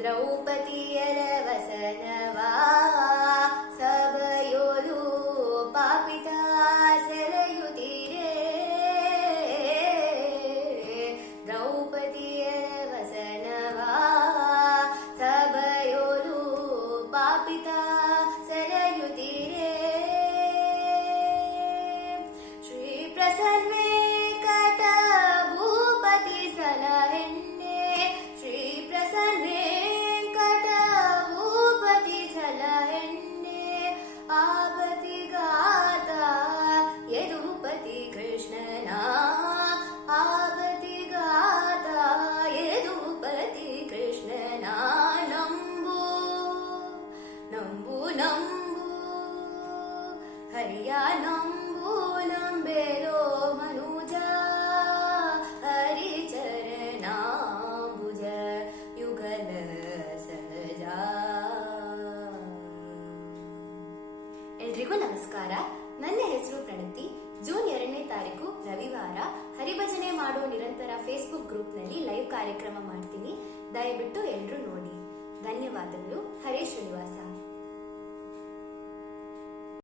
ದ್ರೌಪದಿಯರ ವಸನವಾ ಸಭೆಯೋಲು ಪಾಪಿತ ಸೆಳೆಯುತ್ತೀರೆ. ದ್ರೌಪದಿಯರ ವಸನವಾ ಸಭೆಯೋಲು ಪಾಪಿತ ಸೆಳೆಯುತ್ತೀರೆ. ಶ್ರೀ ಪ್ರಸನ್ನ ವೆಂಕಟ ಭೂಪತಿ ಸಲಹೆನ್ನೆ. ಶ್ರೀ ಪ್ರಸನ್ನ ವೆಂಕಟ ಭೂಪತಿ ಸಲಹೆನ್ನೆ. ಆಪತಿಗಾತ ಯದುಪತಿ ಕೃಷ್ಣನ. ಆಪತಿಗಾತ ಯದುಪತಿ ಕೃಷ್ಣನ. ನಂಬು ನಂಬು ನಂಬು ಹರಿಯ ನಂಬು ನಂಬೇಲೋ ಮನುಜ. ಹರಿಚರಣಾಂಬುಜ ಯುಗಲ ಸಹಜ. ಎಲ್ರಿಗೂ ನಮಸ್ಕಾರ. ನನ್ನ ಹೆಸರು ಪ್ರಣತಿ. ಜೂನ್ 2ನೇ ತಾರೀಕು ರವಿವಾರ ಹರಿಭಜನೆ ಮಾಡೋ ನಿರಂತರ ಫೇಸ್ಬುಕ್ ಗ್ರೂಪ್ನಲ್ಲಿ ಲೈವ್ ಕಾರ್ಯಕ್ರಮ ಮಾಡ್ತೀನಿ. ದಯವಿಟ್ಟು ಎಲ್ಲರೂ ನೋಡಿ. ಧನ್ಯವಾದಗಳು. ಹರೇ ಶ್ರೀನಿವಾಸ.